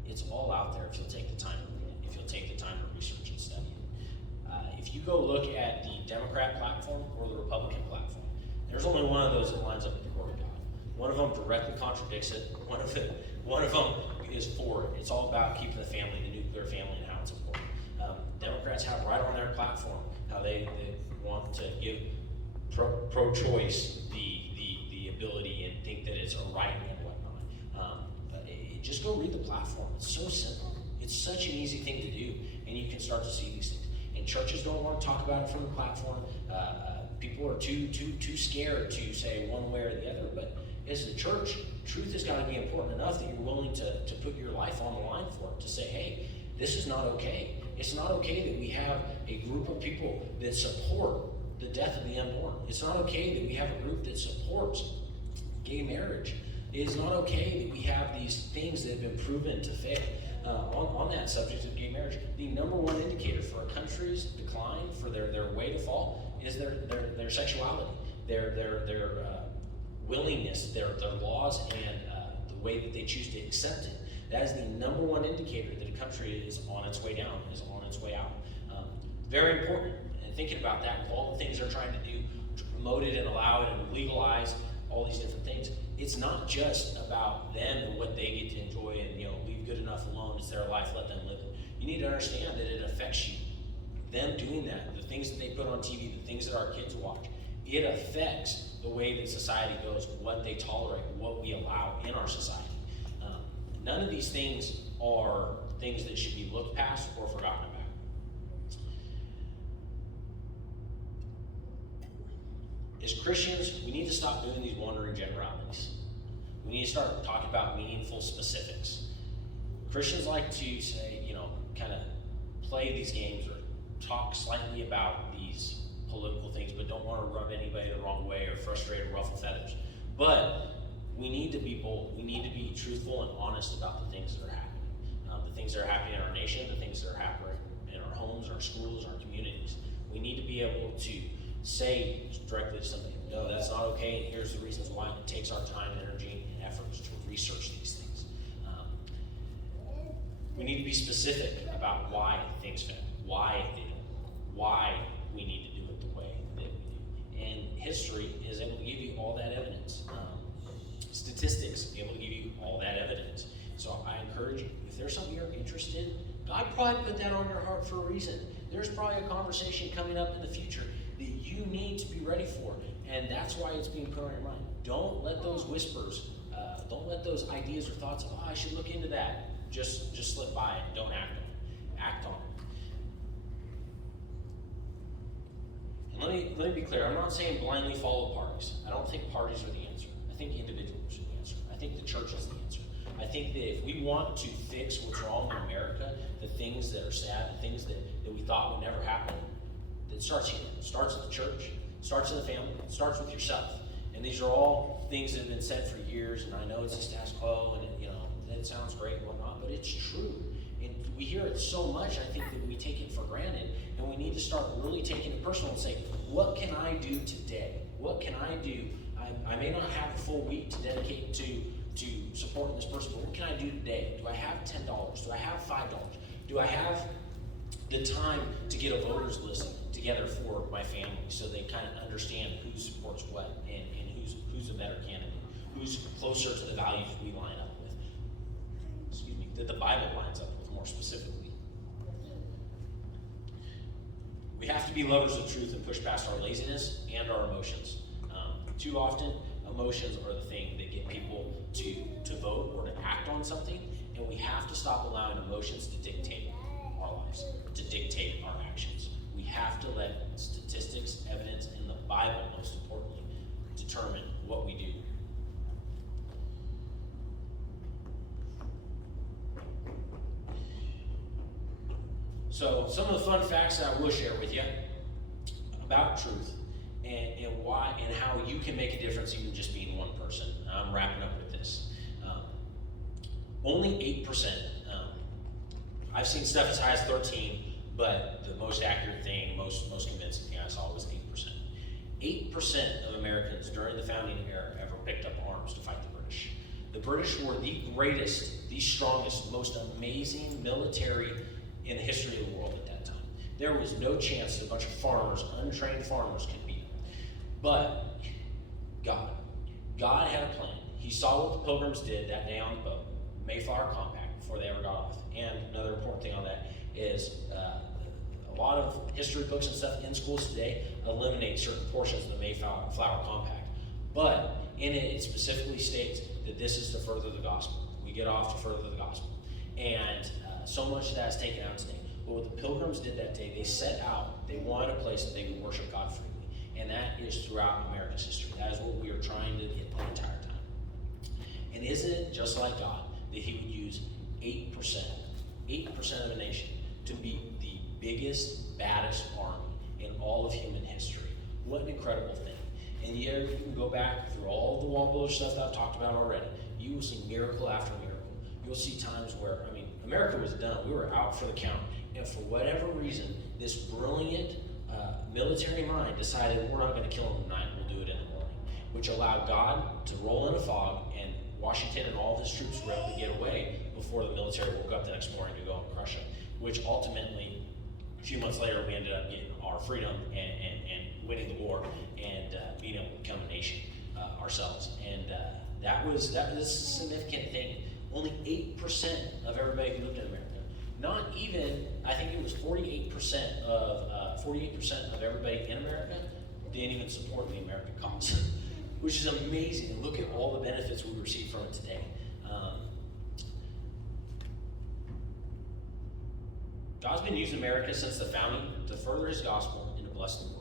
it's all out there if you'll take the time to read it, if you'll take the time to research and study it. If you go look at the Democrat platform or the Republican platform, there's only one of those that lines up with the Word of God. One of them directly contradicts it. One of them is for it. It's all about keeping the family, the nuclear family, and how it's important. Democrats have right on their platform how they want to give pro-choice the ability and think that it's a right and whatnot. Just go read the platform. It's so simple. It's such an easy thing to do, and you can start to see these things. And churches don't want to talk about it from the platform. People are too scared to say one way or the other. But as a church, truth has got to be important enough that you're willing to put your life on the line for it, to say, hey, this is not okay. It's not okay that we have a group of people that support the death of the unborn. It's not okay that we have a group that supports gay marriage. It is not okay that we have these things that have been proven to fail. On that subject of gay marriage, the number one indicator for a country's decline, for their way to fall, is their sexuality, their willingness, their laws, and the way that they choose to accept it. That is the number one indicator that a country is on its way down, is on its way out. Very important. And thinking about that, with all the things they're trying to do to promote it and allow it and legalize all these different things, it's not just about them and what they get to enjoy and leave good enough alone. It's their life, let them live it. You need to understand that it affects you. Them doing that, the things that they put on TV, the things that our kids watch, it affects the way that society goes, what they tolerate, what we allow in our society. None of these things are things that should be looked past or forgotten about. As Christians, we need to stop doing these wandering generalities. We need to start talking about meaningful specifics. Christians like to say, kind of play these games or talk slightly about these political things, but don't want to rub anybody the wrong way or frustrate or ruffle feathers. But we need to be bold. We need to be truthful and honest about the things that are happening. The things that are happening in our nation, the things that are happening in our homes, our schools, our communities. We need to be able to say directly to somebody, no, that's not okay, and here's the reasons why. It takes our time, energy, and efforts to research these things. We need to be specific about why things fail, why they don't, why we need to do it the way that we do. And history is able to give you all that evidence. Statistics be able to give you all that evidence. So I encourage you, if there's something you're interested in, God probably put that on your heart for a reason. There's probably a conversation coming up in the future that you need to be ready for, and that's why it's being put on your mind. Don't let those whispers, don't let those ideas or thoughts of, I should look into that, just slip by it. Don't act on it. Act on it. And let me be clear, I'm not saying blindly follow parties. I don't think parties are the answer. I think individuals are the answer. I think the church is the answer. I think that if we want to fix what's wrong in America, the things that are sad, the things that we thought would never happen, it starts here. It starts at the church, it starts in the family, it starts with yourself. And these are all things that have been said for years, and I know it's a status quo, and it sounds great and whatnot, but it's true. And we hear it so much, I think that we take it for granted, and we need to start really taking it personal and say, what can I do today? What can I do? I may not have a full week to dedicate to supporting this person, but what can I do today? Do I have $10? Do I have $5? Do I have the time to get a voters list together for my family so they kind of understand who supports what and who's a better candidate, who's closer to the values we line up with, that the Bible lines up with more specifically. We have to be lovers of truth and push past our laziness and our emotions. Too often, emotions are the thing that get people to vote or to act on something, and we have to stop allowing emotions to dictate our lives, to dictate our actions. We have to let statistics, evidence, and the Bible, most importantly, determine what we do. So some of the fun facts that I will share with you about truth and why and how you can make a difference even just being one person. I'm wrapping up with this. Only 8%. I've seen stuff as high as 13, but the most accurate thing, most convincing thing I saw was 8%. 8% of Americans during the founding era ever picked up arms to fight the British. The British were the greatest, the strongest, most amazing military in the history of the world at that time. There was no chance that a bunch of farmers, untrained farmers, could beat them. But God had a plan. He saw what the Pilgrims did that day on the boat, Mayflower Compact, before they ever got off. And another important thing on that is a lot of history books and stuff in schools today eliminate certain portions of the Mayflower Compact. But in it, it specifically states that this is to further the gospel. We get off to further the gospel. And so much of that is taken out today. But what the Pilgrims did that day, they set out, they wanted a place that they could worship God freely. And that is throughout America's history. That is what we are trying to get the entire time. And isn't it just like God that he would use 8% of a nation to be the biggest, baddest army in all of human history? What an incredible thing. And yet you can go back through all the Wallbush stuff that I've talked about already. You will see miracle after miracle. You'll see times where, America was done. We were out for the count. And for whatever reason, this brilliant military mind decided we're not going to kill them tonight, we'll do it in the morning, which allowed God to roll in a fog, and Washington and all of his troops were able to get away before the military woke up the next morning to go and crush them, which ultimately, a few months later, we ended up getting our freedom and winning the war and being able to become a nation ourselves. And that was a significant thing. Only 8% of everybody who lived in America. Not even, I think it was 48% of everybody in America didn't even support the American cause, which is amazing. And look at all the benefits we receive from it today. God's been using America since the founding to further his gospel and to bless the world.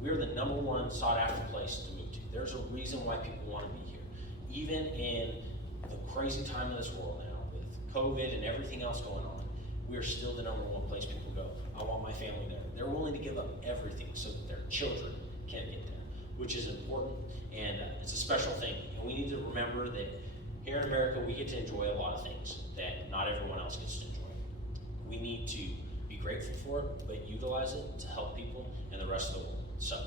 We're the #1 sought after place to move to. There's a reason why people want to be here. Even in the crazy time of this world now, with COVID and everything else going on, we are still the #1 place people go. I want my family there. They're willing to give up everything so that their children can get there, which is important, and it's a special thing. And we need to remember that here in America, we get to enjoy a lot of things that not everyone else gets to enjoy. We need to be grateful for it, but utilize it to help people in the rest of the world. So,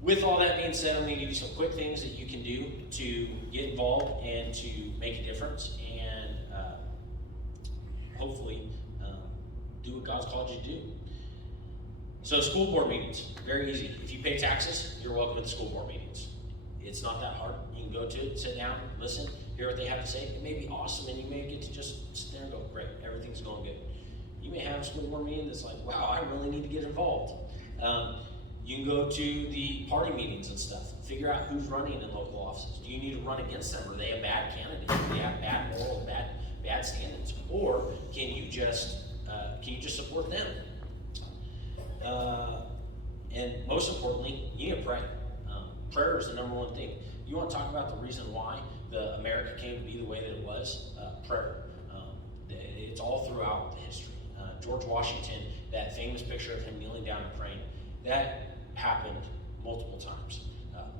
with all that being said, I'm going to give you some quick things that you can do to get involved and to make a difference, and hopefully do what God's called you to do. So, school board meetings, very easy. If you pay taxes, you're welcome to the school board meetings. It's not that hard. You can go to it, sit down, listen, hear what they have to say. It may be awesome, and you may get to just sit there and go, great, everything's going good. You may have a school board meeting that's like, wow, I really need to get involved. You can go to the party meetings and stuff. Figure out who's running in local offices. Do you need to run against them? Are they a bad candidate? Do they have bad moral, bad standards? Or can you just support them? And most importantly, you need to pray. Prayer is the #1 thing. You want to talk about the reason why the America came to be the way that it was? Prayer. It's all throughout the history. George Washington, that famous picture of him kneeling down and praying, that happened multiple times.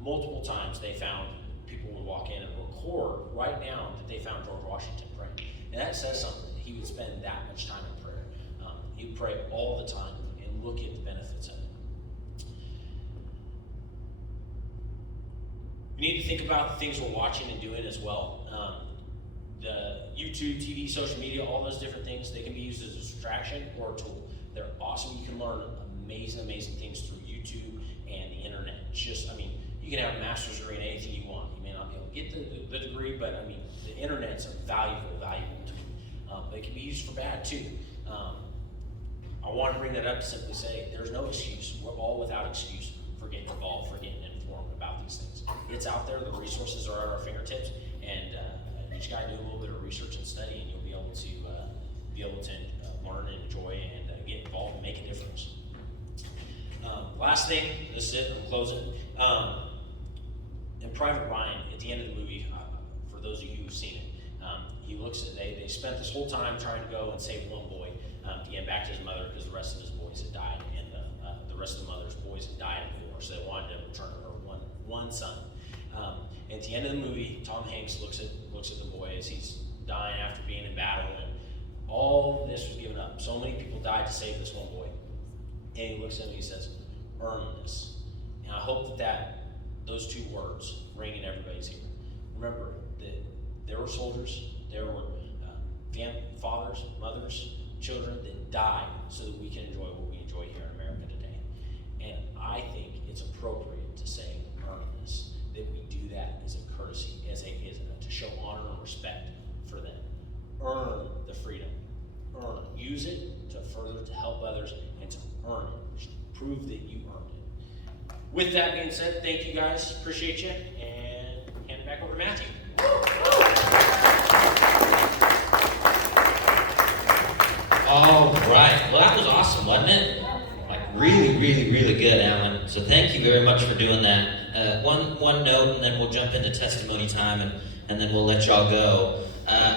Multiple times they found people would walk in and record, write down that they found George Washington praying. And that says something. He would spend that much time in prayer. He would pray all the time and look at the benefits of it. We need to think about the things we're watching and doing as well. The YouTube, TV, social media, all those different things, they can be used as a distraction or a tool. They're awesome. You can learn amazing things through YouTube and the internet. It's just, you can have a master's degree in anything you want. You may not be able to get the degree, but the internet's a valuable tool. But it can be used for bad too. I want to bring that up to simply say there's no excuse. We're all without excuse for getting involved, for getting informed about these things. It's out there. The resources are at our fingertips, and each guy do a little bit of research and study, and you'll be able to learn and enjoy and get involved and make a difference. Last thing, this is it. I'm closing. In Private Ryan, at the end of the movie, for those of you who've seen it, he looks at they spent this whole time trying to go and save one boy to get back to his mother because the rest of his boys had died, and the rest of the mother's boys had died before, so they wanted to return her one son. And And at the end of the movie, Tom Hanks looks at the boy as he's dying after being in battle, and all this was given up. So many people died to save this one boy. And he looks at him and he says, earn this. And I hope that those two words ring in everybody's ear. Remember that there were soldiers, there were fathers, mothers, children that died so that we can enjoy what we enjoy here in America today. And I think it's appropriate to say, earn this, that we do that as a courtesy, to show honor and respect for them. Earn the freedom. Use it to help others and to earn it. Prove that you earned it. With that being said, thank you guys. Appreciate you. And hand it back over to Matthew. All right. Well, that was awesome, wasn't it? Like really, really, really good, Alan. So thank you very much for doing that. One note, and then we'll jump into testimony time, and then we'll let y'all go.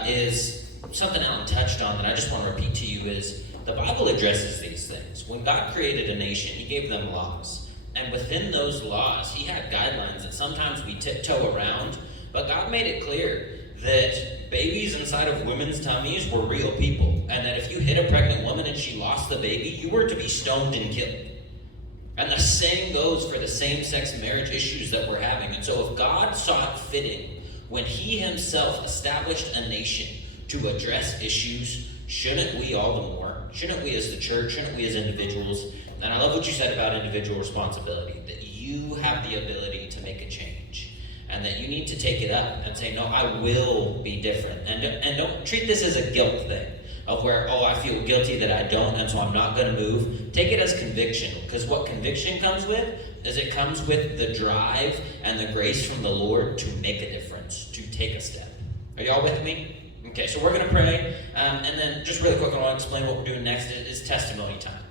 Is something Alan touched on that I just want to repeat to you is the Bible addresses these things. When God created a nation, he gave them laws. And within those laws, he had guidelines that sometimes we tiptoe around, but God made it clear that babies inside of women's tummies were real people, and that if you hit a pregnant woman and she lost the baby, you were to be stoned and killed. And the same goes for the same-sex marriage issues that we're having. And so if God saw it fitting, when he himself established a nation to address issues, shouldn't we all the more? Shouldn't we as the church? Shouldn't we as individuals? And I love what you said about individual responsibility, that you have the ability to make a change, and that you need to take it up and say, no, I will be different. And don't treat this as a guilt thing of where, I feel guilty that I don't, and so I'm not going to move. Take it as conviction, because what conviction comes with is it comes with the drive and the grace from the Lord to make a difference, to take a step. Are y'all with me? Okay, so we're going to pray, and then just really quick, I want to explain what we're doing next is testimony time.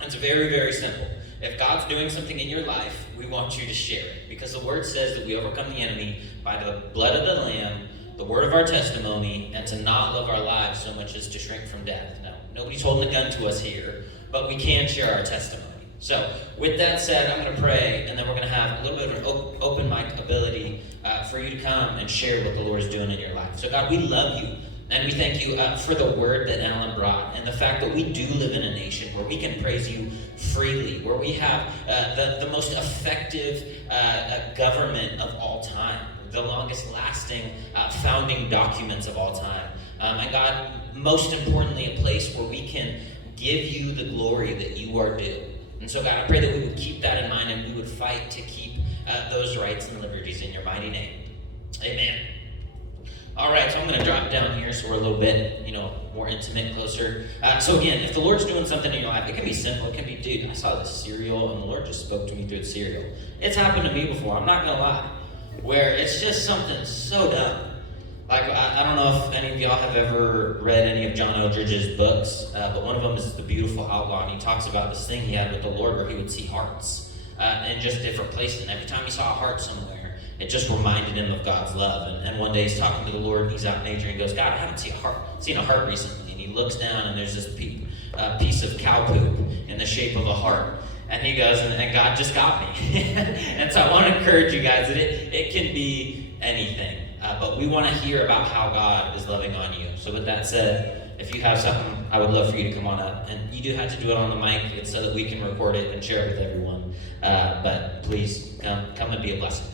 It's very, very simple. If God's doing something in your life, we want you to share it, because the word says that we overcome the enemy by the blood of the Lamb, the word of our testimony, and to not live our lives so much as to shrink from death. Now, nobody's holding a gun to us here, but we can share our testimony. So, with that said, I'm going to pray, and then we're going to have a little bit of an open mic ability for you to come and share what the Lord is doing in your life. So, God, we love you, and we thank you for the word that Alan brought, and the fact that we do live in a nation where we can praise you freely, where we have the most effective government of all time, the longest lasting founding documents of all time. And God, most importantly, a place where we can give you the glory that you are due. And so, God, I pray that we would keep that in mind and we would fight to keep those rights and liberties in your mighty name. Amen. All right, so I'm going to drop down here so we're a little bit, more intimate, closer. So again, if the Lord's doing something in your life, it can be simple. It can be, dude, I saw this cereal and the Lord just spoke to me through the cereal. It's happened to me before, I'm not going to lie, where it's just something so dumb. Like, I don't know if any of y'all have ever read any of John Eldridge's books, but one of them is The Beautiful Outlaw, and he talks about this thing he had with the Lord where he would see hearts in just different places, and every time he saw a heart somewhere, it just reminded him of God's love. And one day he's talking to the Lord, and he's out in nature, and he goes, God, I haven't seen a heart recently. And he looks down, and there's this piece of cow poop in the shape of a heart. And he goes, and God just got me. And so I want to encourage you guys that it can be anything. But we want to hear about how God is loving on you. So with that said, if you have something, I would love for you to come on up. And you do have to do it on the mic. It's so that we can record it and share it with everyone. But please come and be a blessing.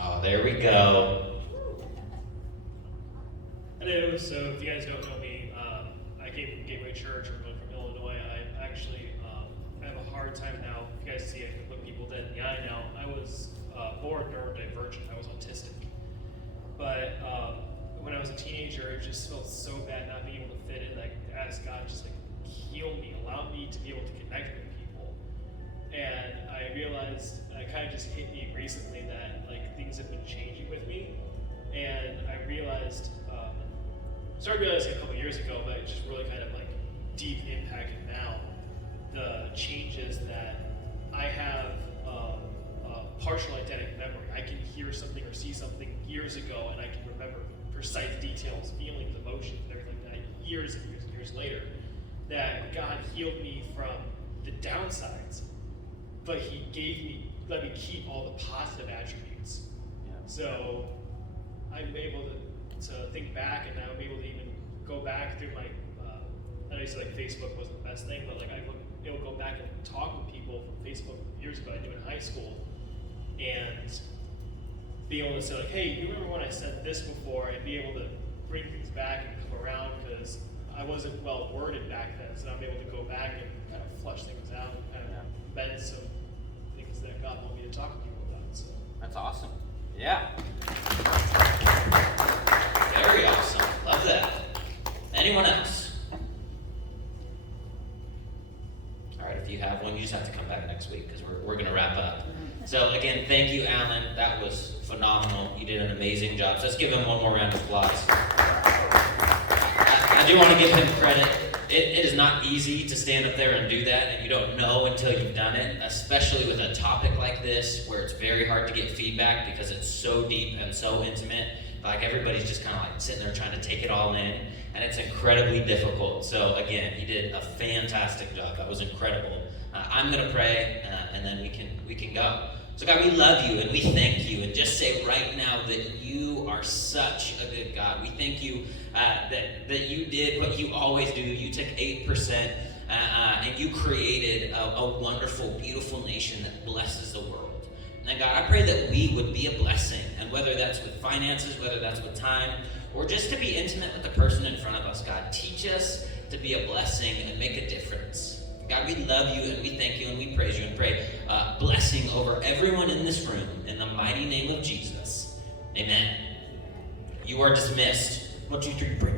Oh, there we go. Hello, so if you guys don't know me, I came from Gateway Church, originally from Illinois. I actually have a hard time now. If you guys see, I can look people dead in the eye now. I was born neurodivergent. I was autistic. But when I was a teenager, it just felt so bad not being able to fit in. Like, ask God, just heal me, allow me to be able to connect with people. And I realized, it kind of just hit me recently that things have been changing with me. And I realized, started realizing a couple years ago, but it just really kind of deep impacted now, the changes that I have partial eidetic memory. I can hear something or see something years ago, and I can remember precise details, feelings, emotions, and everything like that years and years and years later. that God healed me from the downsides, but He let me keep all the positive attributes. Yeah. So I'm able to think back, and I'm able to even go back through my. I know you said like Facebook wasn't the best thing, but like I would be able to go back and talk with people from Facebook years ago I knew in high school, and be able to say like, hey, you remember when I said this before, and be able to bring things back and come around because I wasn't well worded back then, so I'm able to go back and kind of flush things out and kind of bend some things that God wanted me to talk to people about. So That's awesome. Yeah. Very awesome. Love that. Anyone else? All right, if you have one, you just have to come back next week because we're going to wrap up. So again, thank you, Allen. That was phenomenal. You did an amazing job. So let's give him one more round of applause. I do want to give him credit. It is not easy to stand up there and do that, and you don't know until you've done it, especially with a topic like this where it's very hard to get feedback because it's so deep and so intimate. Like everybody's just kind of like sitting there trying to take it all in, and it's incredibly difficult. So again, he did a fantastic job. That was incredible. I'm going to pray, and then we can go. So God, we love you and we thank you, and just say right now that you are such a good God. We thank you that you did what you always do. You took 8% and you created a wonderful, beautiful nation that blesses the world. And God, I pray that we would be a blessing, and whether that's with finances, whether that's with time, or just to be intimate with the person in front of us, God, teach us to be a blessing and make a difference. God, we love you and we thank you and we praise you and pray blessing over everyone in this room in the mighty name of Jesus. Amen. You are dismissed. 1, 2, 3, break.